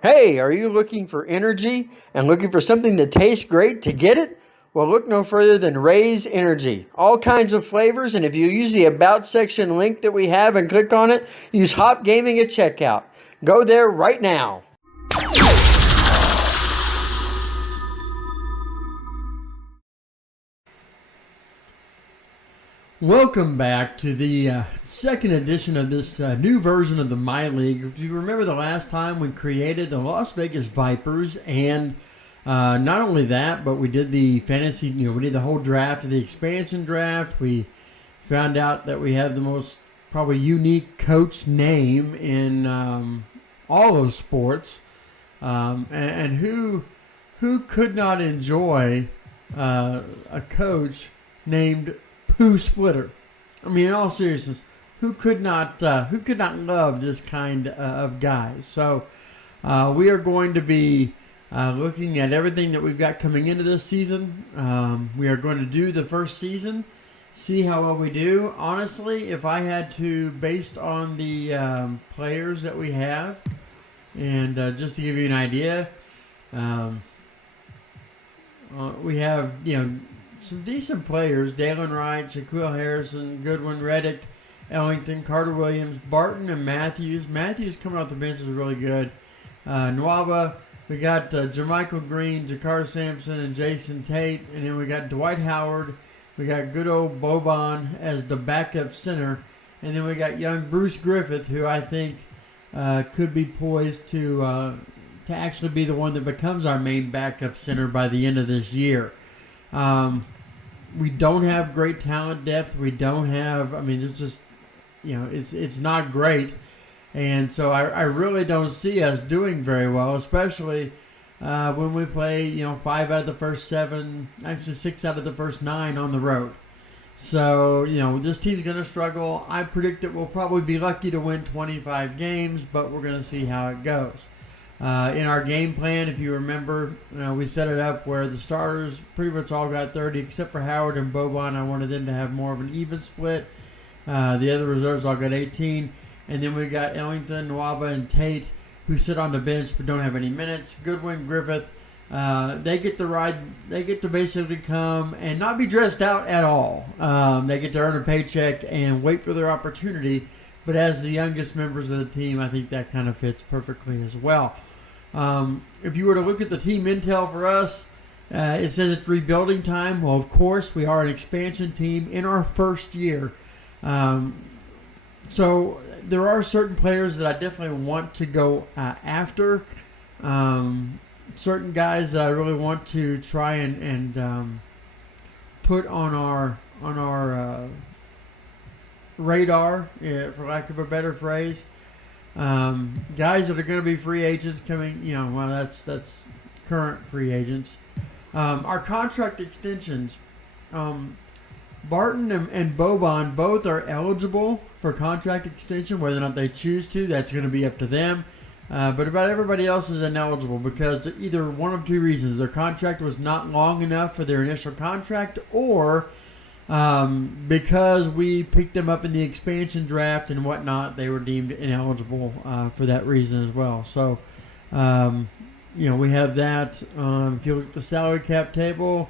Hey, are you looking for energy and looking for something that tastes great to get it? Well, look no further than Ray's Energy. All kinds of flavors, and if you use the About section link that we have and click on it, use HoppGaming at checkout. Go there right now. Welcome back to the second edition of this new version of the Myleague. If you remember the last time we created the Las Vegas Vipers, and not only that, but we did the fantasy, we did the whole draft of the expansion draft. We found out that we have the most probably unique coach name in all of sports. And who could not enjoy a coach named Pooh Splitter? I mean, in all seriousness, who could not love this kind of guy? So we are going to be looking at everything that we've got coming into this season. We are going to do the first season, see how well we do. Honestly, if I had to, based on the players that we have, and just to give you an idea, we have some decent players: Dalen Wright, Shaquille Harrison, Goodwin, Reddick, Ellington, Carter Williams, Barton, and Matthews. Matthews coming off the bench is really good. Nwaba, we got Jermichael Green, Jakar Sampson, and Jason Tate. And then we got Dwight Howard. We got good old Boban as the backup center. And then we got young Bruce Griffith, who I think could be poised to actually be the one that becomes our main backup center by the end of this year. We don't have great talent depth. We don't have, it's just, it's not great. And so I really don't see us doing very well, especially when we play, 5 out of the first 7, actually 6 out of the first 9 on the road. So, this team's going to struggle. I predict that we'll probably be lucky to win 25 games, but we're going to see how it goes. In our game plan, if you remember, we set it up where the starters pretty much all got 30, except for Howard and Boban. I wanted them to have more of an even split. The other reserves all got 18. And then we got Ellington, Nwaba, and Tate, who sit on the bench but don't have any minutes. Goodwin, Griffith, they get to ride. They get to basically come and not be dressed out at all. They get to earn a paycheck and wait for their opportunity. But as the youngest members of the team, I think that kind of fits perfectly as well. If you were to look at the team intel for us, it says it's rebuilding time. Well, of course, we are an expansion team in our first year. So there are certain players that I definitely want to go after. Certain guys that I really want to try and put on our radar, for lack of a better phrase. Guys that are going to be free agents coming, that's current free agents. Our contract extensions, Barton and Boban both are eligible for contract extension. Whether or not they choose to, that's going to be up to them. But about everybody else is ineligible because either one of two reasons: their contract was not long enough for their initial contract, or because we picked them up in the expansion draft and whatnot, they were deemed ineligible for that reason as well. So, we have that. If you look at the salary cap table,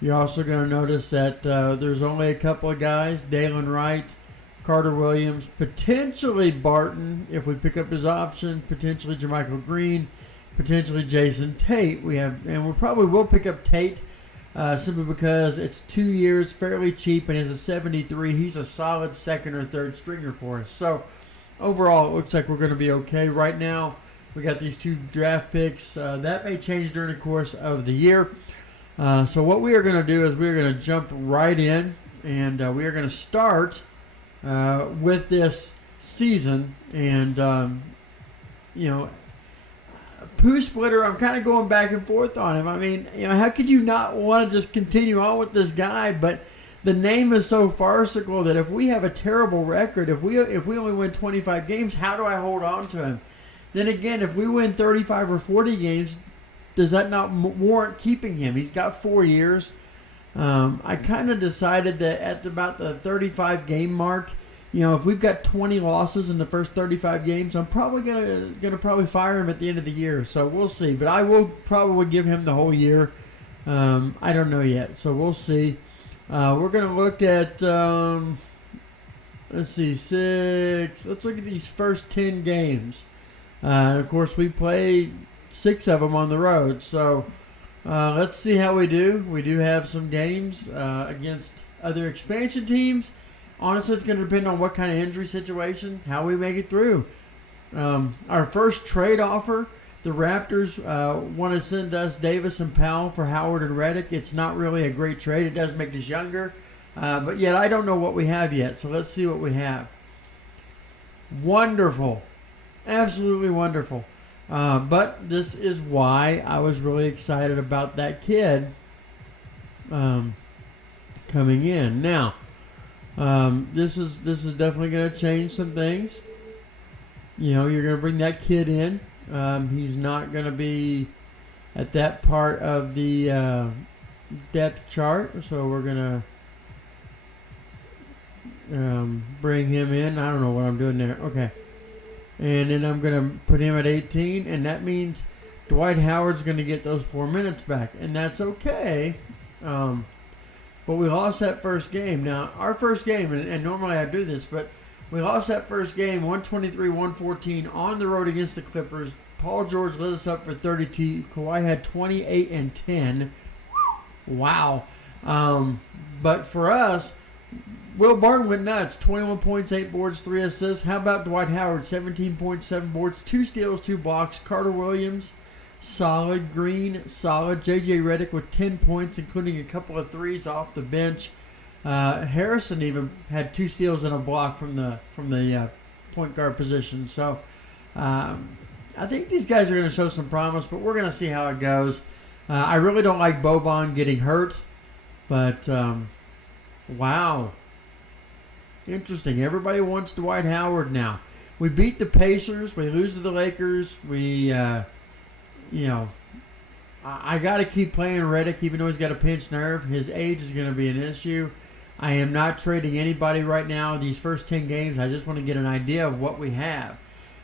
you're also going to notice that there's only a couple of guys: Dalen Wright, Carter Williams, potentially Barton if we pick up his option, potentially Jermichael Green, potentially Jason Tate. And we probably will pick up Tate. Simply because it's 2 years, fairly cheap, and he's a 73. He's a solid second or third stringer for us. So overall, it looks like we're going to be okay. Right now, we got these 2 draft picks. That may change during the course of the year. So what we are going to do is we're going to jump right in, and we are going to start with this season. And, Pooh Splitter, I'm kind of going back and forth on him. I mean, how could you not want to just continue on with this guy? But the name is so farcical that if we have a terrible record, if we only win 25 games, how do I hold on to him? Then again, if we win 35 or 40 games, does that not warrant keeping him? He's got 4 years. I kind of decided that at about the 35 game mark, if we've got 20 losses in the first 35 games, I'm probably gonna probably fire him at the end of the year. So we'll see. But I will probably give him the whole year. I don't know yet, so we'll see. We're gonna look at let's see, 6. Let's look at these first 10 games. Of course, we played 6 of them on the road. So let's see how we do. We do have some games against other expansion teams. Honestly, it's going to depend on what kind of injury situation, how we make it through. Our first trade offer, the Raptors want to send us Davis and Powell for Howard and Redick. It's not really a great trade. It does make us younger. But yet I don't know what we have yet. So let's see what we have. Wonderful. Absolutely wonderful. But this is why I was really excited about that kid coming in. Now, this is definitely going to change some things. You're going to bring that kid in. He's not going to be at that part of the depth chart, so we're going to bring him in. I don't know what I'm doing there. Okay. And then I'm going to put him at 18, and that means Dwight Howard's going to get those 4 minutes back, and that's okay. But we lost that first game. Now, our first game, and normally I do this, but we lost that first game 123-114 on the road against the Clippers. Paul George lit us up for 32. Kawhi had 28 and 10. Wow. But for us, Will Barton went nuts. 21 points, 8 boards, 3 assists. How about Dwight Howard? 17 points, 7 boards, 2 steals, 2 blocks. Carter Williams, solid. Green, solid. J.J. Redick with 10 points, including a couple of threes off the bench. Harrison even had 2 steals and a block from the point guard position. So I think these guys are going to show some promise, but we're going to see how it goes. I really don't like Boban getting hurt, but wow. Interesting. Everybody wants Dwight Howard now. We beat the Pacers. We lose to the Lakers. I got to keep playing Redick, even though he's got a pinched nerve. His age is going to be an issue. I am not trading anybody right now. These first 10 games, I just want to get an idea of what we have.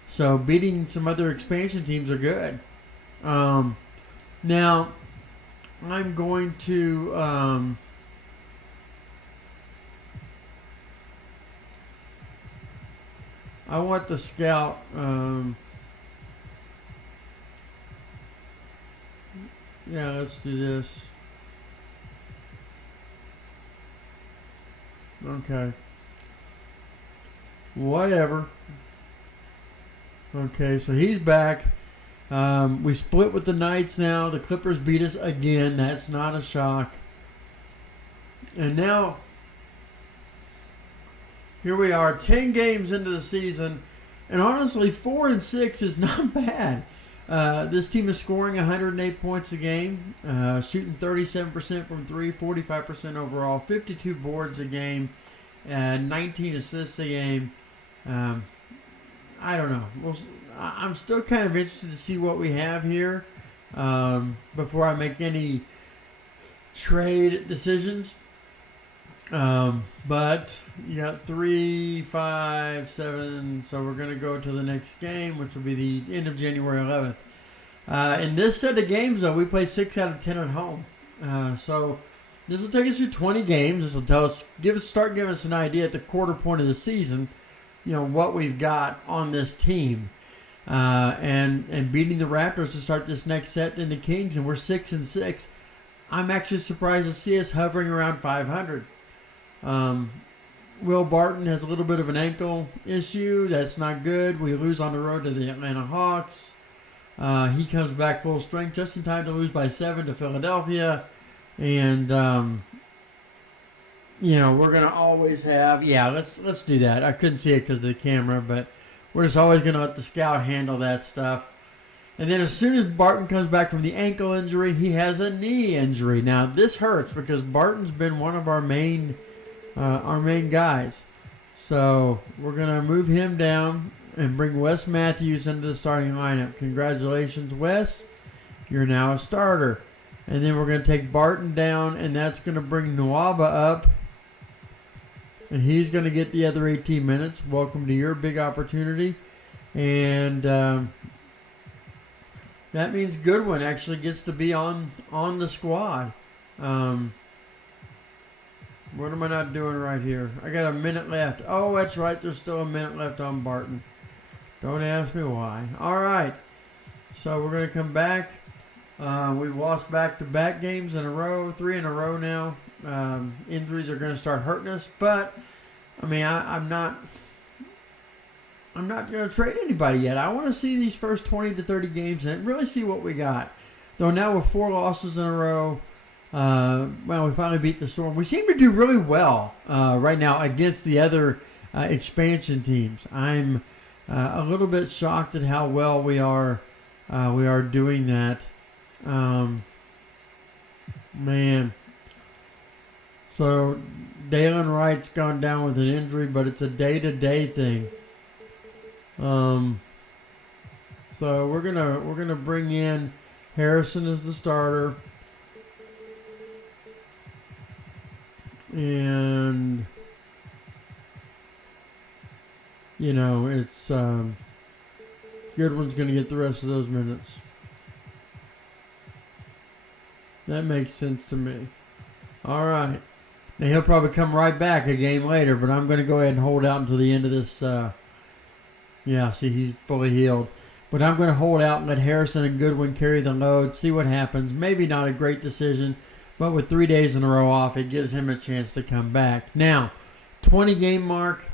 So beating some other expansion teams are good. Now, I'm going to... I want the scout. Yeah, let's do this. Okay. Whatever. Okay, so he's back. We split with the Knights now. The Clippers beat us again. That's not a shock. And now... here we are, 10 games into the season, and honestly, 4-6 is not bad. This team is scoring 108 points a game, shooting 37% from 3, 45% overall, 52 boards a game, 19 assists a game. I don't know. I'm still kind of interested to see what we have here before I make any trade decisions. But you got 3, 5, 7, so we're going to go to the next game, which will be the end of January 11th. In this set of games, though, we play 6 out of 10 at home. So this will take us through 20 games. This will tell us, start giving us an idea at the quarter point of the season, what we've got on this team. And beating the Raptors to start this next set, then the Kings, and we're 6-6. I'm actually surprised to see us hovering around 500. Will Barton has a little bit of an ankle issue. That's not good. We lose on the road to the Atlanta Hawks. He comes back full strength just in time to lose by 7 to Philadelphia. And, we're going to always have... yeah, let's do that. I couldn't see it because of the camera, but we're just always going to let the scout handle that stuff. And then as soon as Barton comes back from the ankle injury, he has a knee injury. Now, this hurts because Barton's been one of our main guys. So we're going to move him down and bring Wes Matthews into the starting lineup. Congratulations, Wes. You're now a starter. And then we're going to take Barton down, and that's going to bring Nwaba up. and he's going to get the other 18 minutes. Welcome to your big opportunity. And that means Goodwin actually gets to be on the squad. What am I not doing right here? I got a minute left. Oh, that's right. There's still a minute left on Barton. Don't ask me why. All right. So we're going to come back. We've lost back-to-back games in a row, 3 in a row now. Injuries are going to start hurting us, but I mean, I'm not going to trade anybody yet. I want to see these first 20 to 30 games and really see what we got. Though now with 4 losses in a row, we finally beat the Storm. We seem to do really well right now against the other expansion teams. I'm a little bit shocked at how well we are doing that. Man. So Dalen Wright's gone down with an injury, but it's a day-to-day thing. So we're gonna bring in Harrison as the starter, and it's Goodwin's gonna get the rest of those minutes. That makes sense to me. All right. Now he'll probably come right back a game later, but I'm going to go ahead and hold out until the end of this. See, he's fully healed. But I'm going to hold out and let Harrison and Goodwin carry the load, see what happens. Maybe not a great decision, but with 3 days in a row off, it gives him a chance to come back. Now, 20-game mark.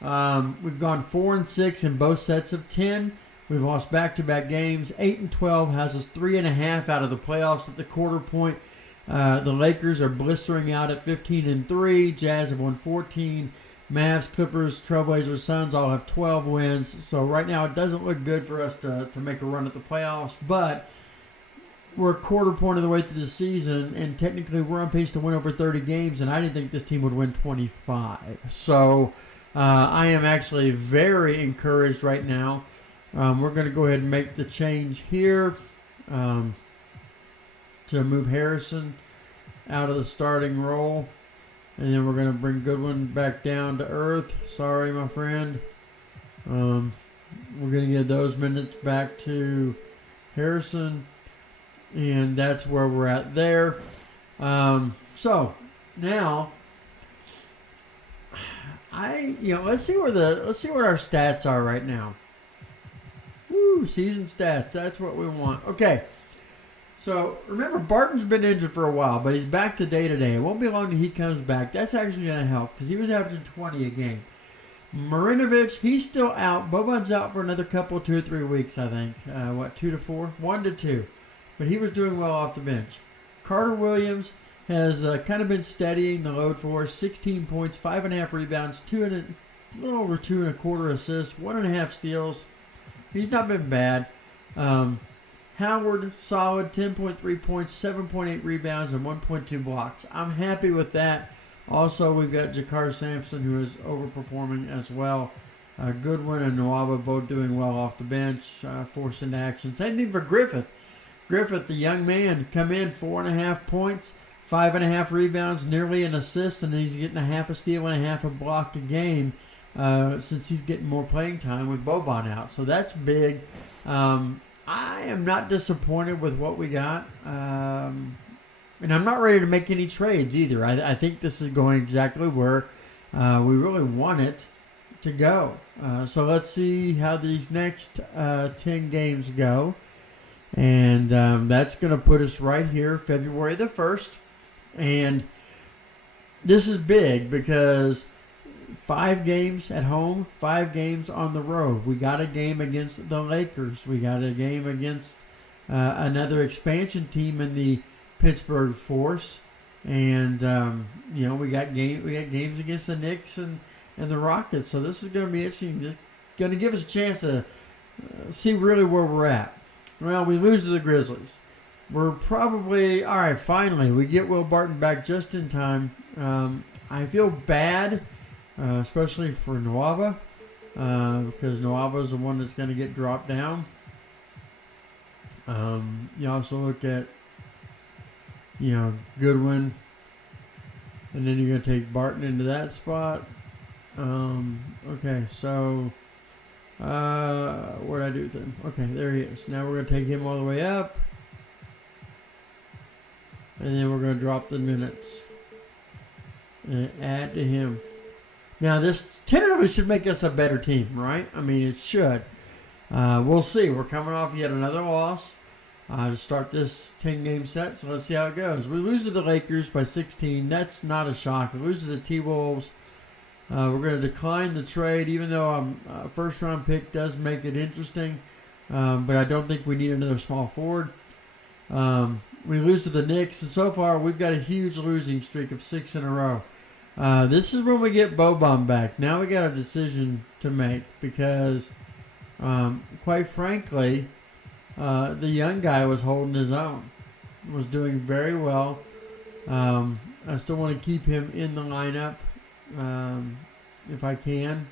We've gone 4-6 in both sets of 10. We've lost back-to-back games. 8-12 has us 3.5 out of the playoffs at the quarter point. The Lakers are blistering out at 15-3. Jazz have won 14. Mavs, Clippers, Trailblazers, Suns all have 12 wins. So right now it doesn't look good for us to make a run at the playoffs. But we're a quarter point of the way through the season, and technically we're on pace to win over 30 games, and I didn't think this team would win 25. So I am actually very encouraged right now. We're going to go ahead and make the change here. To move Harrison out of the starting role. And then we're going to bring Goodwin back down to earth. Sorry, my friend. We're going to give those minutes back to Harrison. And that's where we're at there. So, now, let's see what our stats are right now. Woo, season stats. That's what we want. Okay. So, remember, Barton's been injured for a while, but he's back to day-to-day. It won't be long till he comes back. That's actually going to help because he was averaging 20 a game. Marinovich, he's still out. Boban's out for another couple, 2 or 3 weeks, I think. 2 to 4? 1 to 2. But he was doing well off the bench. Carter Williams has kind of been steadying the load for us. 16 points, 5.5 rebounds, a little over 2.25 assists, 1.5 steals. He's not been bad. Howard, solid, 10.3 points, 7.8 rebounds, and 1.2 blocks. I'm happy with that. Also, we've got Jakar Sampson, who is overperforming as well. Goodwin and Nwaba both doing well off the bench, forced into action. Same thing for Griffith. Griffith, the young man, come in, 4.5 points, 5.5 rebounds, nearly an assist, and then he's getting a half a steal and a half a block a game since he's getting more playing time with Boban out. So that's big. I am not disappointed with what we got. And I'm not ready to make any trades either. I think this is going exactly where we really want it to go. So let's see how these next 10 games go. And that's going to put us right here, February the 1st. And this is big because 5 games at home, 5 games on the road. We got a game against the Lakers. We got a game against another expansion team in the Pittsburgh Force, and we got games against the Knicks and the Rockets. So this is going to be interesting. Just going to give us a chance to see really where we're at. Well, we lose to the Grizzlies. We're probably all right. Finally, we get Will Barton back just in time. I feel bad. Especially for Nwaba, because Nwaba is the one that's going to get dropped down. You also look at, Goodwin. And then you're going to take Barton into that spot. Okay, so what did I do with him? Okay, there he is. Now we're going to take him all the way up. And then we're going to drop the minutes. And add to him. Now this tentatively should make us a better team, right? I mean, it should. We'll see. We're coming off yet another loss to start this 10-game set, so let's see how it goes. We lose to the Lakers by 16. That's not a shock. We lose to the T-Wolves. We're going to decline the trade, even though a first-round pick does make it interesting, but I don't think we need another small forward. We lose to the Knicks, and so far we've got a huge losing streak of 6 in a row. This is when we get Boban back. Now we got a decision to make because, quite frankly, the young guy was holding his own, was doing very well. I still want to keep him in the lineup if I can,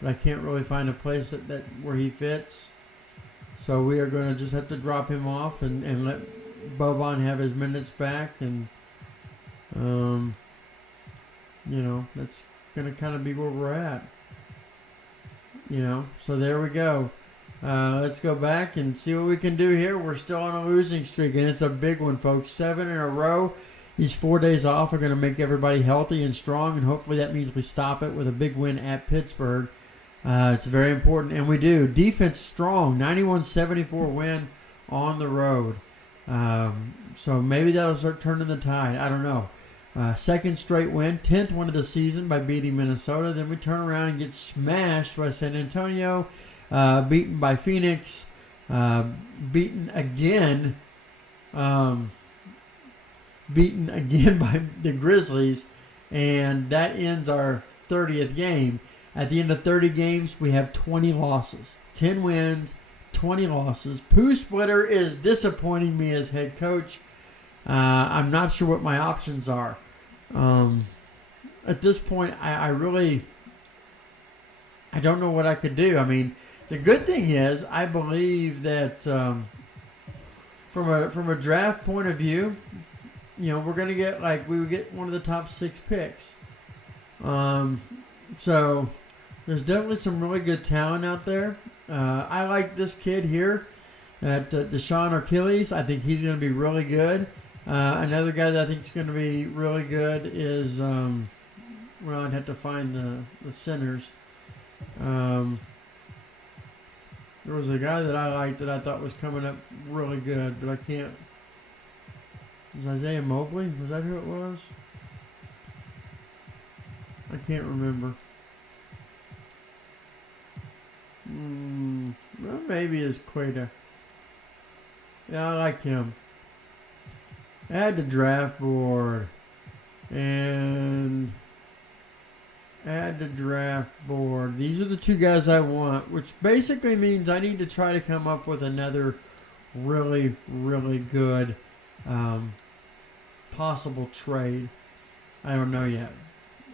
but I can't really find a place that where he fits. So we are going to just have to drop him off and let Boban have his minutes back, and that's going to kind of be where we're at. So there we go. Let's go back and see what we can do here. We're still on a losing streak, and it's a big one, folks. 7 in a row. These 4 days off are going to make everybody healthy and strong, and hopefully that means we stop it with a big win at Pittsburgh. It's very important, and we do. Defense strong, 91-74 win on the road. So maybe that'll start turning the tide. I don't know. Second straight win, 10th win of the season by beating Minnesota. Then we turn around and get smashed by San Antonio, beaten by Phoenix, beaten again by the Grizzlies, and that ends our 30th game. At the end of 30 games, we have 20 losses. 10 wins, 20 losses. Pooh Splitter is disappointing me as head coach. I'm not sure what my options are. At this point, I don't know what I could do. I mean, the good thing is, I believe that from a draft point of view, we're going to get we would get one of the top 6 picks. So there's definitely some really good talent out there. I like this kid here at Deshaun Achilles. I think he's going to be really good. Another guy that I think is going to be really good is, I'd have to find the centers. There was a guy that I liked that I thought was coming up really good, but I can't. Was Isaiah Mobley? Was that who it was? I can't remember. Well, maybe it's Queta. Yeah, I like him. Add the draft board. And add the draft board. These are the 2 guys I want, which basically means I need to try to come up with another really, really good possible trade. I don't know yet.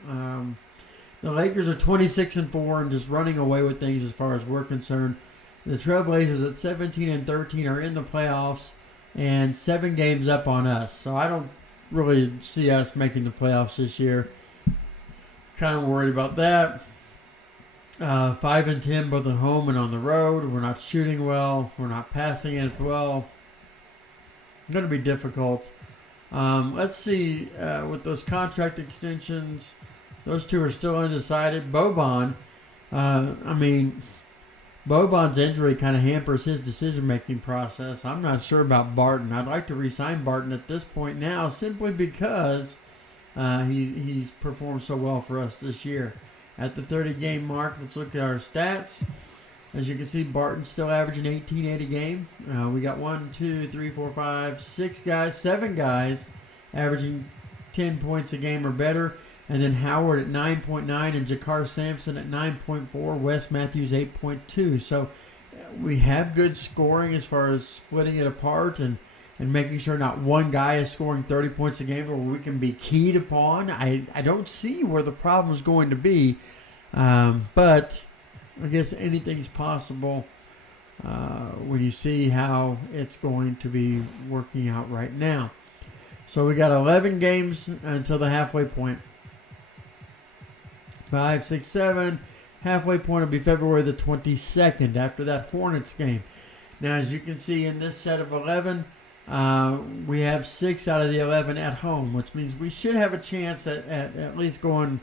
The Lakers are 26-4 and just running away with things as far as we're concerned. The Trailblazers at 17-13 are in the playoffs and 7 games up on us. So I don't really see us making the playoffs this year. Kind of worried about that. 5-10 both at home and on the road. We're not shooting well. We're not passing as well. It's going to be difficult. Let's see with those contract extensions. Those 2 are still undecided. Boban's injury kind of hampers his decision-making process. I'm not sure about Barton. I'd like to re-sign Barton at this point now simply because he's performed so well for us this year. At the 30-game mark, let's look at our stats. As you can see, Barton's still averaging 18.8 a game. We got 7 guys averaging 10 points a game or better. And then Howard at 9.9 and Jakar Sampson at 9.4. Wes Matthews 8.2. So we have good scoring as far as splitting it apart and making sure not one guy is scoring 30 points a game where we can be keyed upon. I don't see where the problem is going to be. But I guess anything's possible when you see how it's going to be working out right now. So we got 11 games until the halfway point. 5, 6, 7. Halfway point will be February the 22nd after that Hornets game. Now, as you can see in this set of 11, we have 6 out of the 11 at home, which means we should have a chance at least going,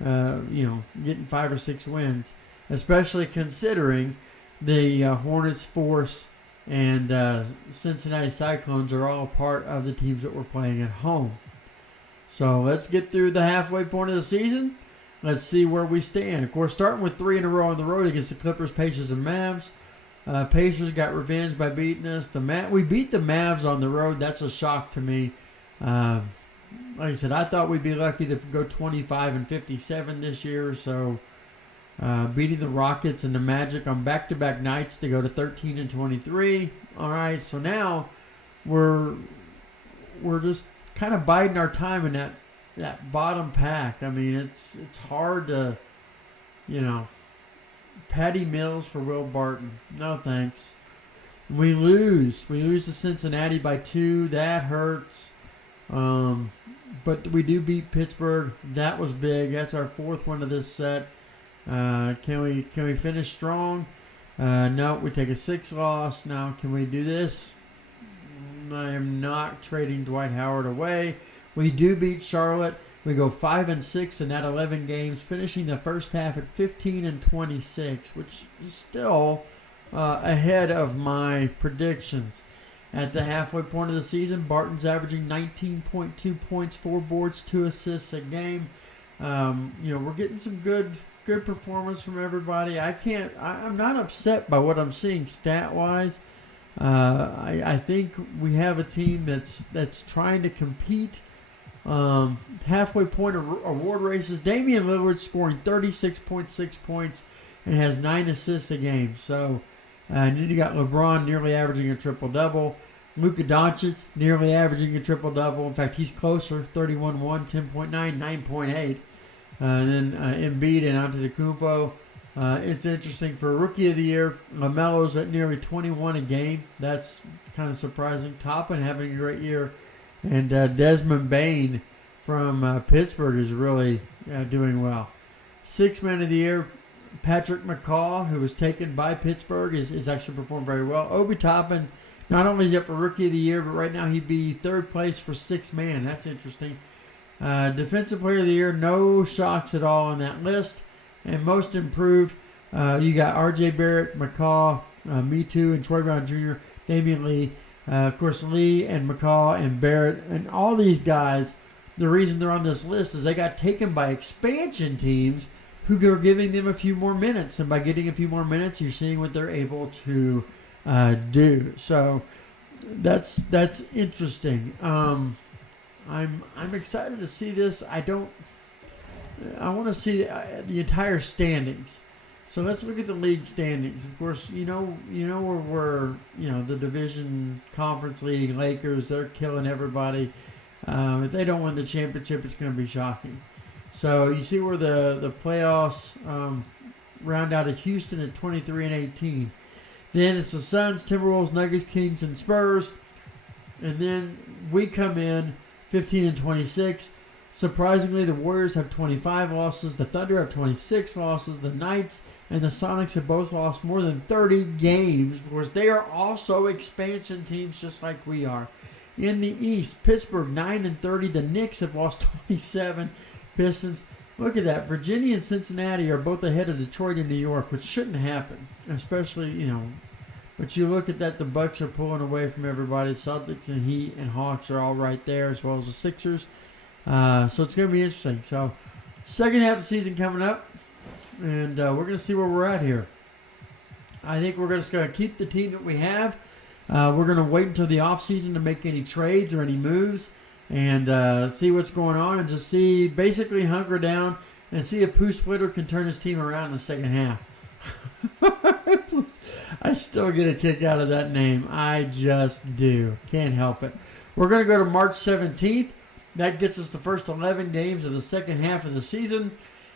getting 5 or 6 wins, especially considering the Hornets Force and Cincinnati Cyclones are all part of the teams that we're playing at home. So let's get through the halfway point of the season. Let's see where we stand. Of course, starting with 3 in a row on the road against the Clippers, Pacers, and Mavs. Pacers got revenge by beating us. We beat the Mavs on the road. That's a shock to me. Like I said, I thought we'd be lucky to go 25-57 this year. So beating the Rockets and the Magic on back-to-back nights to go to 13-23. All right, so now we're just kind of biding our time in that bottom pack. I mean, it's hard to, Patty Mills for Will Barton. No thanks. We lose. We lose to Cincinnati by 2. That hurts. But we do beat Pittsburgh. That was big. That's our 4th one of this set. Can we finish strong? No, we take a 6 loss. Now, can we do this? I am not trading Dwight Howard away. We do beat Charlotte. We go 5-6 in that 11 games, finishing the first half at 15-26, which is still ahead of my predictions. At the halfway point of the season, Barton's averaging 19.2 points, 4 boards, 2 assists a game. We're getting some good performance from everybody. I'm not upset by what I'm seeing stat-wise. I think we have a team that's trying to compete. Halfway point award races. Damian Lillard scoring 36.6 points and has 9 assists a game. So, and then you got LeBron nearly averaging a triple-double. Luka Doncic nearly averaging a triple-double. In fact, he's closer, 31-1, 10.9, 9.8. And then Embiid and Antetokounmpo. It's interesting for Rookie of the Year. LaMelo's at nearly 21 a game. That's kind of surprising. Toppin having a great year. And Desmond Bane from Pittsburgh is really doing well. 6th Man of the Year, Patrick McCaw, who was taken by Pittsburgh, is actually performed very well. Obi Toppin, not only is he up for Rookie of the Year, but right now he'd be 3rd place for 6th Man. That's interesting. Defensive Player of the Year, no shocks at all on that list. And Most Improved, you got R.J. Barrett, McCaw, Me Too, and Troy Brown Jr., Damian Lee. Of course, Lee and McCaw and Barrett and all these guys, the reason they're on this list is they got taken by expansion teams who are giving them a few more minutes. And by getting a few more minutes, you're seeing what they're able to do. So that's interesting. I'm excited to see this. I want to see the entire standings. So let's look at the league standings. Of course, you know where we're, the division conference leading Lakers, they're killing everybody. If they don't win the championship, it's going to be shocking. So you see where the playoffs round out of Houston at 23-18. Then it's the Suns, Timberwolves, Nuggets, Kings, and Spurs. And then we come in 15-26. Surprisingly, the Warriors have 25 losses. The Thunder have 26 losses. The Knights and the Sonics have both lost more than 30 games because they are also expansion teams just like we are. In the East, Pittsburgh 9-30. The Knicks have lost 27. Pistons, look at that. Virginia and Cincinnati are both ahead of Detroit and New York, which shouldn't happen, especially, But you look at that, the Bucks are pulling away from everybody. Celtics and Heat and Hawks are all right there, as well as the Sixers. So it's going to be interesting. So, second half of the season coming up, and we're going to see where we're at here. I think we're just going to keep the team that we have. We're going to wait until the offseason to make any trades or any moves and see what's going on and just basically hunker down and see if Pooh Splitter can turn his team around in the second half. I still get a kick out of that name. I just do. Can't help it. We're going to go to March 17th. That gets us the first 11 games of the second half of the season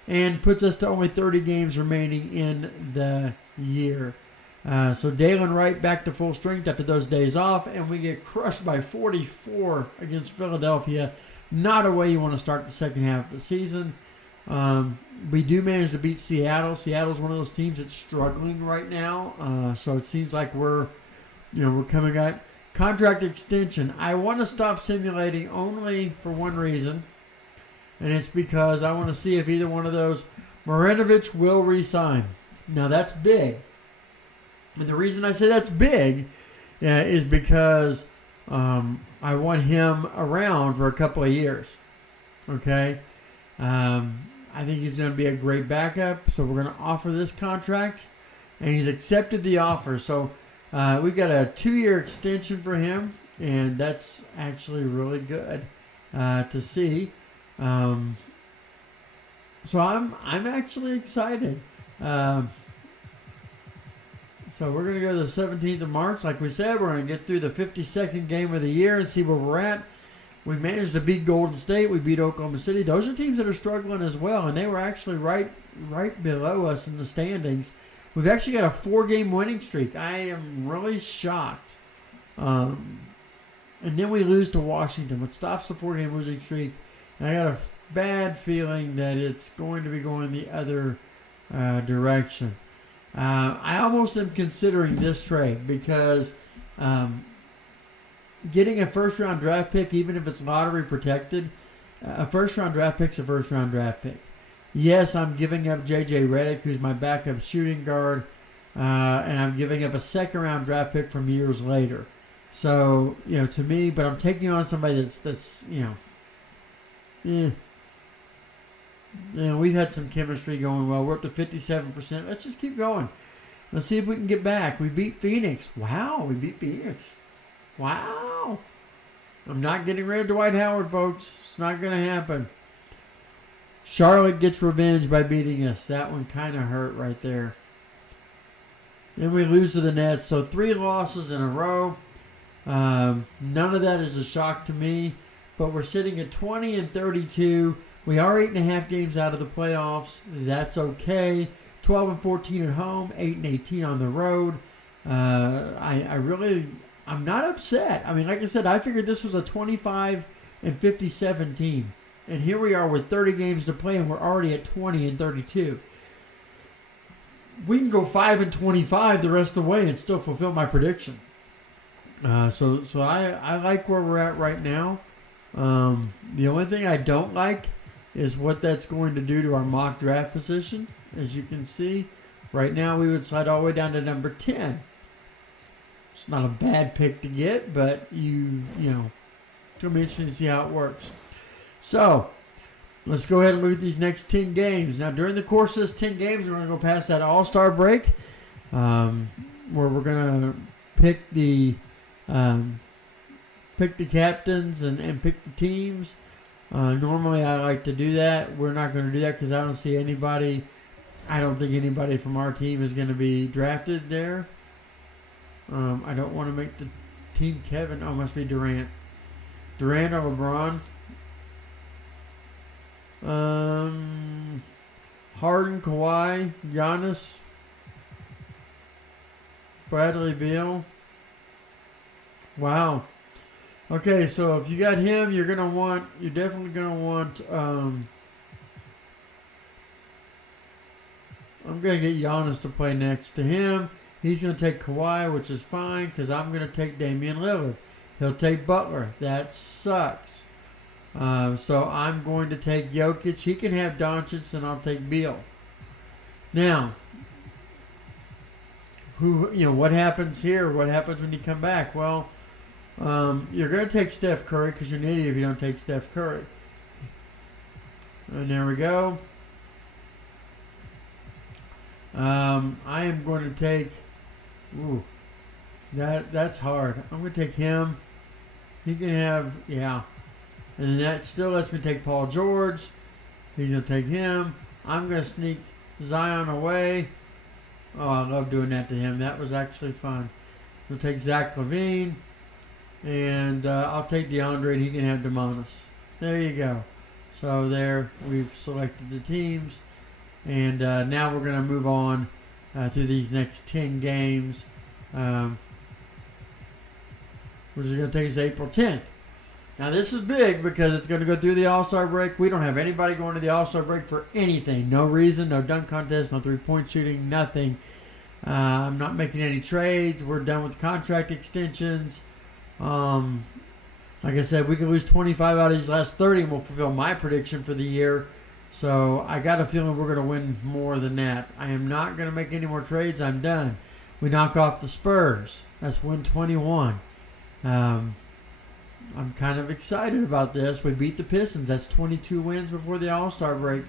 and puts us to only 30 games remaining in the year. So Dalen Wright back to full strength after those days off, and we get crushed by 44 against Philadelphia. Not a way you want to start the second half of the season. We do manage to beat Seattle. Seattle's one of those teams that's struggling right now. So it seems like we're coming at contract extension. I want to stop simulating only for one reason, and it's because I want to see if either one of those Marinovic will re-sign. Now that's big. And the reason I say that's big is because I want him around for a couple of years. Okay? I think he's going to be a great backup, so we're going to offer this contract. And he's accepted the offer. So we've got a 2-year extension for him, and that's actually really good to see. So I'm actually excited. So we're going to go to the 17th of March. Like we said, we're going to get through the 52nd game of the year and see where we're at. We managed to beat Golden State. We beat Oklahoma City. Those are teams that are struggling as well, and they were actually right below us in the standings. We've actually got a 4-game winning streak. I am really shocked. And then we lose to Washington, which stops the 4-game losing streak. And I got a bad feeling that it's going to be going the other direction. I almost am considering this trade because getting a first-round draft pick, even if it's lottery protected, a first-round draft pick's a first-round draft pick. Yes, I'm giving up J.J. Redick, who's my backup shooting guard, and I'm giving up a second-round draft pick from years later. So, to me, but I'm taking on somebody that's we've had some chemistry going well. We're up to 57%. Let's just keep going. Let's see if we can get back. We beat Phoenix. Wow, we beat Phoenix. Wow. I'm not getting rid of Dwight Howard, folks. It's not going to happen. Charlotte gets revenge by beating us. That one kind of hurt right there. Then we lose to the Nets. So 3 losses in a row. None of that is a shock to me. But we're sitting at 20-32. We are 8.5 games out of the playoffs. That's okay. 12-14 at home. 8-18 on the road. I'm not upset. I mean, like I said, I figured this was a 25-57 team. And here we are with 30 games to play, and we're already at 20-32. We can go 5-25 the rest of the way and still fulfill my prediction. So I like where we're at right now. The only thing I don't like is what that's going to do to our mock draft position. As you can see, right now we would slide all the way down to number 10. It's not a bad pick to get, but it's going to be interesting to see how it works. So, let's go ahead and look at these next 10 games. Now, during the course of this 10 games, we're going to go past that All-Star break, where we're going to pick the captains and pick the teams. Normally, I like to do that. We're not going to do that because I don't see anybody. I don't think anybody from our team is going to be drafted there. I don't want to make the team Kevin. Oh, must be Durant. Durant or LeBron. Harden, Kawhi, Giannis, Bradley Beal. Wow. Okay, so if you got him, you're definitely gonna want. I'm gonna get Giannis to play next to him. He's gonna take Kawhi, which is fine because I'm gonna take Damian Lillard. He'll take Butler. That sucks. So I'm going to take Jokic. He can have Doncic, and I'll take Beal. Now, what happens here? What happens when you come back? Well, you're going to take Steph Curry because you're an idiot if you don't take Steph Curry. And there we go. I am going to take. That's hard. I'm going to take him. He can have, And then that still lets me take Paul George. He's going to take him. I'm going to sneak Zion away. Oh, I love doing that to him. That was actually fun. We'll take Zach LaVine. And I'll take DeAndre, and he can have DeMonis. There you go. So there, we've selected the teams. And now we're going to move on through these next 10 games, which is going to take us to April 10th. Now, this is big because it's going to go through the All-Star break. We don't have anybody going to the All-Star break for anything. No reason, no dunk contest, no three-point shooting, nothing. I'm not making any trades. We're done with contract extensions. Like I said, we could lose 25 out of these last 30 and we'll fulfill my prediction for the year. So I got a feeling we're going to win more than that. I am not going to make any more trades. I'm done. We knock off the Spurs. That's win 21. I'm kind of excited about this. We beat the Pistons. That's 22 wins before the All-Star break.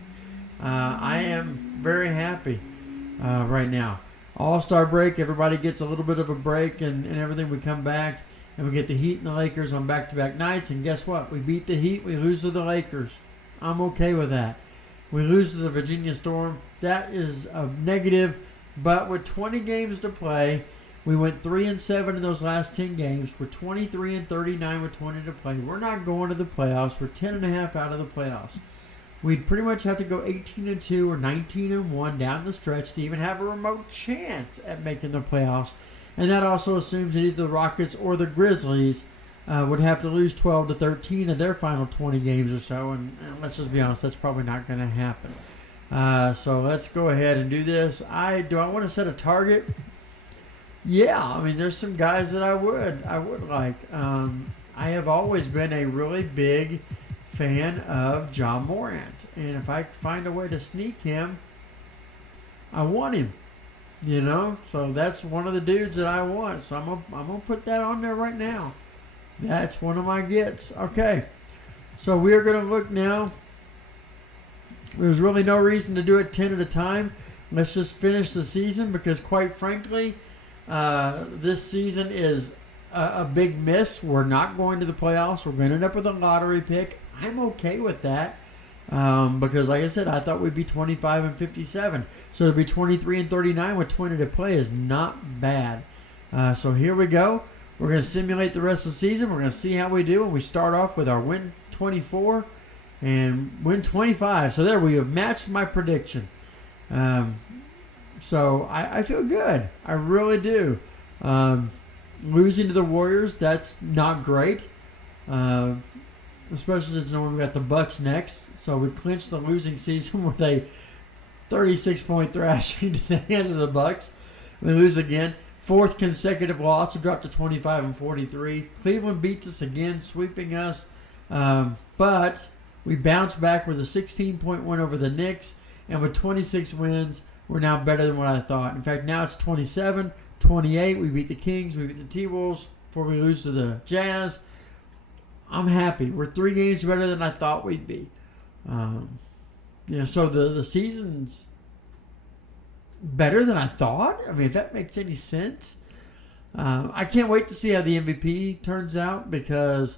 I am very happy right now. All-Star break, everybody gets a little bit of a break and everything. We come back and we get the Heat and the Lakers on back-to-back nights. And guess what? We beat the Heat. We lose to the Lakers. I'm okay with that. We lose to the Virginia Storm. That is a negative. But with 20 games to play, we went 3-7 in those last 10 games. We're 23-39 with 20 to play. We're not going to the playoffs. We're 10.5 out of the playoffs. We'd pretty much have to go 18-2 or 19-1 down the stretch to even have a remote chance at making the playoffs. And that also assumes that either the Rockets or the Grizzlies would have to lose 12-13 of their final 20 games or so. And let's just be honest, that's probably not going to happen. So let's go ahead and do this. Do I want to set a target? Yeah, I mean, there's some guys that I would like. I have always been a really big fan of John Morant. And if I find a way to sneak him, I want him. You know, so that's one of the dudes that I want. So I'm gonna put that on there right now. That's one of my gets. Okay, so we're gonna look now. There's really no reason to do it 10 at a time. Let's just finish the season because, quite frankly, this season is a big miss. We're not going to the playoffs. We're going to end up with a lottery pick. I'm okay with that. Because, like I said, I thought we'd be 25-57. So to be 23-39 with 20 to play is not bad. So here we go. We're going to simulate the rest of the season. We're going to see how we do. And we start off with our win 24 and win 25. So there we have matched my prediction. So I feel good. I really do. Losing to the Warriors, that's not great. Especially since we've got the Bucks next. So we clinched the losing season with a 36-point thrashing to the hands of the Bucks. We lose again. Fourth consecutive loss to drop to 25-43. Cleveland beats us again, sweeping us. But we bounce back with a 16-point win over the Knicks. And with 26 wins, we're now better than what I thought. In fact, now it's 27-28. We beat the Kings. We beat the T-Wolves before we lose to the Jazz. I'm happy. We're 3 games better than I thought we'd be. So the season's better than I thought. I mean, if that makes any sense. I can't wait to see how the MVP turns out because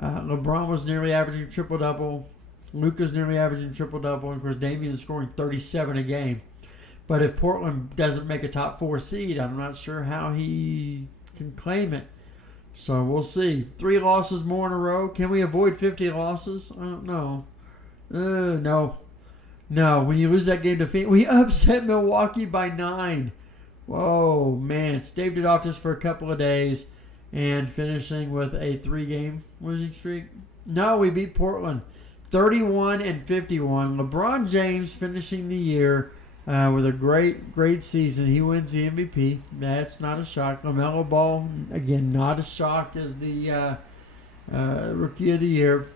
LeBron was nearly averaging triple-double. Luka's nearly averaging triple-double. And, of course, Damian's scoring 37 a game. But if Portland doesn't make a top 4 seed, I'm not sure how he can claim it. So we'll see. 3 losses more in a row. Can we avoid 50 losses? I don't know. No. When you lose that game to Phoenix, we upset Milwaukee by 9. Whoa, man. Staved it off just for a couple of days and finishing with a 3-game losing streak. No, we beat Portland 31-51. LeBron James finishing the year with a great season. He wins the MVP. That's not a shock. LaMelo Ball, again, not a shock as the Rookie of the Year.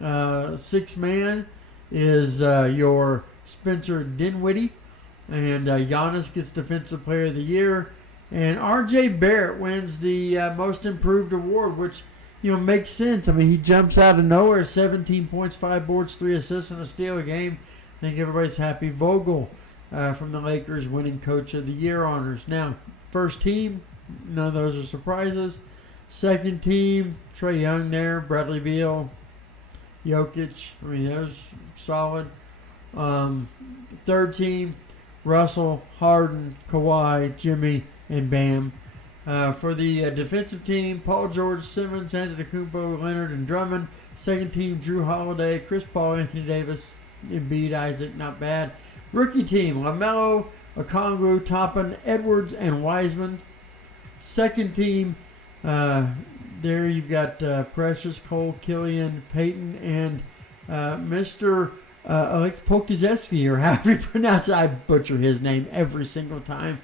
6th man is your Spencer Dinwiddie. And Giannis gets Defensive Player of the Year. And R.J. Barrett wins the Most Improved Award, which makes sense. I mean, he jumps out of nowhere. 17 points, 5 boards, 3 assists, and a steal a game. I think everybody's happy. Vogel from the Lakers winning Coach of the Year honors. Now, first team, none of those are surprises. Second team, Trae Young there, Bradley Beal, Jokic. I mean, that was solid. Third team, Russell, Harden, Kawhi, Jimmy, and Bam. For the defensive team, Paul George, Simmons, Antetokounmpo, Leonard, and Drummond. Second team, Drew Holiday, Chris Paul, Anthony Davis, Embiid, Isaac, not bad. Rookie team, LaMelo, Okongwu, Toppin, Edwards, and Wiseman. Second team, there you've got Precious, Cole, Killian, Peyton, and Mr. Alex Pokazewski, or however you pronounce it. I butcher his name every single time.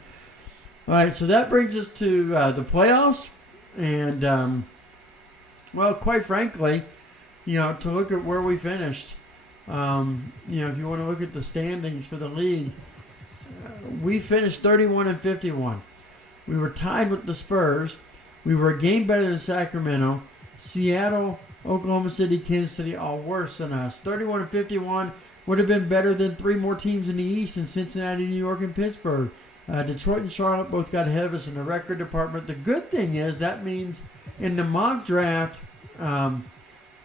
All right, so that brings us to the playoffs. And, well, quite frankly, to look at where we finished, if you want to look at the standings for the league, we finished 31-51. We were tied with the Spurs. We were a game better than Sacramento. Seattle, Oklahoma City, Kansas City, all worse than us. 31-51 would have been better than 3 more teams in the East in Cincinnati, New York, and Pittsburgh. Detroit and Charlotte both got ahead of us in the record department. The good thing is that means in the mock draft,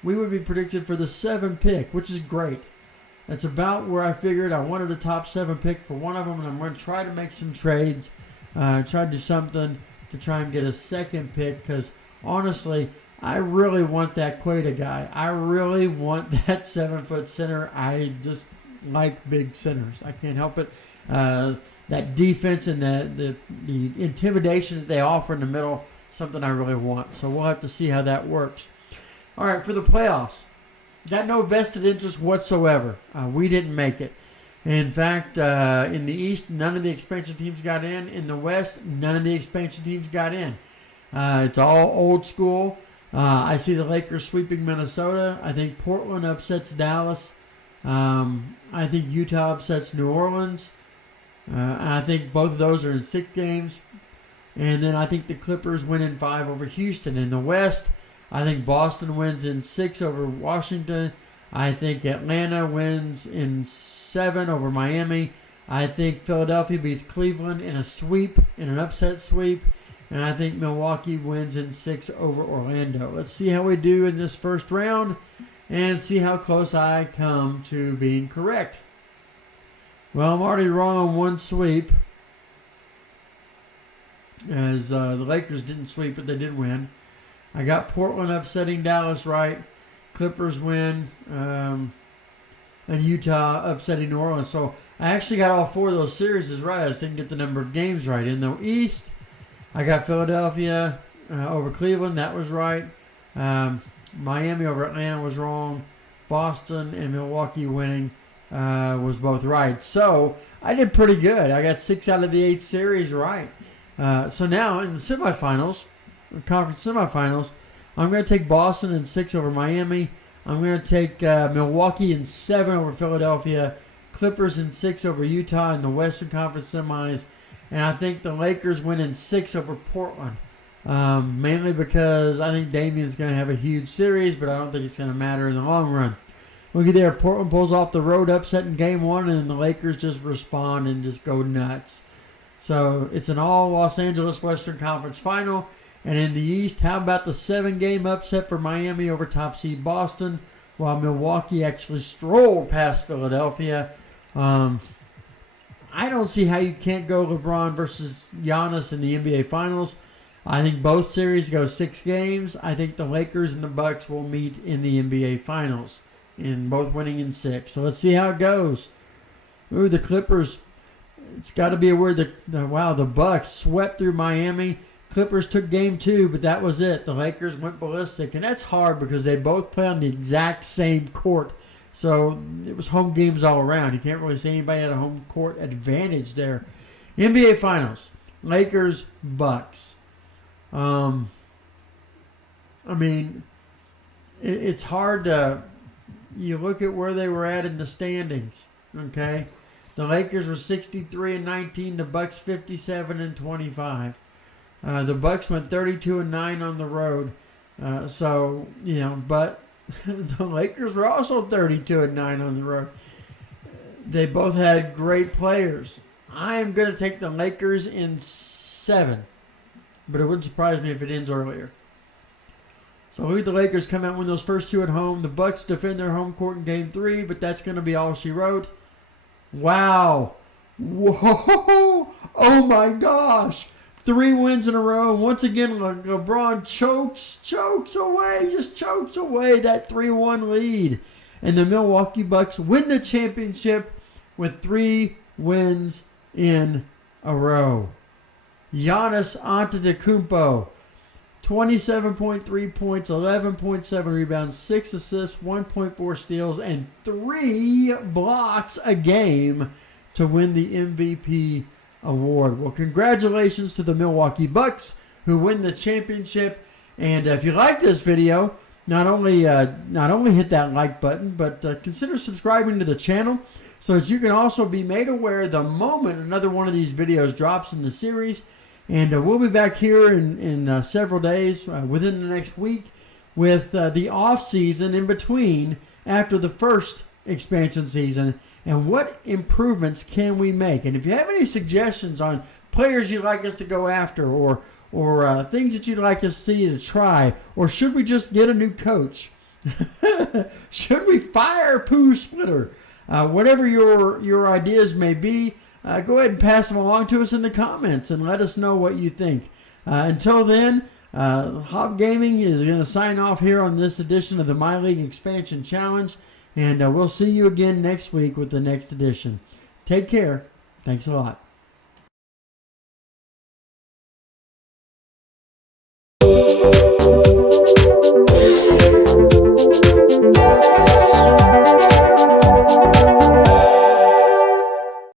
we would be predicted for the 7 pick, which is great. That's about where I figured. I wanted a top 7 pick for one of them, and I'm going to try to make some trades, try to do something to try and get a 2nd pick, because honestly, I really want that Queta guy. I really want that 7-foot center. I just like big centers. I can't help it. That defense and the intimidation that they offer in the middle, something I really want. So we'll have to see how that works. All right, for the playoffs, got no vested interest whatsoever. We didn't make it. In fact, in the East, none of the expansion teams got in. In the West, none of the expansion teams got in. It's all old school. I see the Lakers sweeping Minnesota. I think Portland upsets Dallas. I think Utah upsets New Orleans. I think both of those are in 6 games. And then I think the Clippers win in 5 over Houston. In the West, I think Boston wins in 6 over Washington. I think Atlanta wins in 7 over Miami. I think Philadelphia beats Cleveland in a sweep, in an upset sweep. And I think Milwaukee wins in 6 over Orlando. Let's see how we do in this first round and see how close I come to being correct. Well, I'm already wrong on one sweep, as the Lakers didn't sweep, but they did win. I got Portland upsetting Dallas right. Clippers win. And Utah upsetting New Orleans. So I actually got all 4 of those series right. I just didn't get the number of games right. In the East, I got Philadelphia over Cleveland. That was right. Miami over Atlanta was wrong. Boston and Milwaukee winning was both right. So I did pretty good. I got 6 out of the 8 series right. So now in the semifinals, conference semifinals, I'm going to take Boston in 6 over Miami. I'm going to take Milwaukee in 7 over Philadelphia. Clippers in 6 over Utah in the Western Conference semis. And I think the Lakers win in 6 over Portland. Mainly because I think Damian's going to have a huge series, but I don't think it's going to matter in the long run. Look at there. Portland pulls off the road upset in Game 1, and then the Lakers just respond and just go nuts. So it's an all Los Angeles Western Conference final. And in the East, how about the 7-game upset for Miami over top seed Boston, while Milwaukee actually strolled past Philadelphia. I don't see how you can't go LeBron versus Giannis in the NBA Finals. I think both series go 6 games. I think the Lakers and the Bucks will meet in the NBA Finals, in both winning in 6. So let's see how it goes. Ooh, the Clippers. It's got to be a word that wow, the Bucks swept through Miami. Clippers took game 2, but that was it. The Lakers went ballistic, and that's hard because they both play on the exact same court. So it was home games all around. You can't really say anybody had a home court advantage there. NBA Finals, Lakers, Bucks. It's hard to. You look at where they were at in the standings. Okay, the Lakers were 63-19. The Bucks 57-25. The Bucks went 32-9 on the road. But the Lakers were also 32-9 on the road. They both had great players. I am going to take the Lakers in 7, but it wouldn't surprise me if it ends earlier. So look at the Lakers come out and win those first 2 at home. The Bucks defend their home court in Game 3, but that's going to be all she wrote. Wow. Whoa. Oh my gosh. 3 wins in a row. Once again, LeBron chokes away that 3-1 lead. And the Milwaukee Bucks win the championship with 3 wins in a row. Giannis Antetokounmpo, 27.3 points, 11.7 rebounds, 6 assists, 1.4 steals, and 3 blocks a game to win the MVP award. Well, congratulations to the Milwaukee Bucks who win the championship. And if you like this video, not only hit that like button, but consider subscribing to the channel so that you can also be made aware the moment another one of these videos drops in the series. And we'll be back here in several days, within the next week, with the off season in between after the first expansion season, and what improvements can we make. And if you have any suggestions on players you'd like us to go after, or things that you'd like us to see to try, or should we just get a new coach? Should we fire Pooh Splitter? Whatever your ideas may be, go ahead and pass them along to us in the comments and let us know what you think. Until then, HoppGaming is going to sign off here on this edition of the Myleague Expansion Challenge, and we'll see you again next week with the next edition. Take care. Thanks a lot.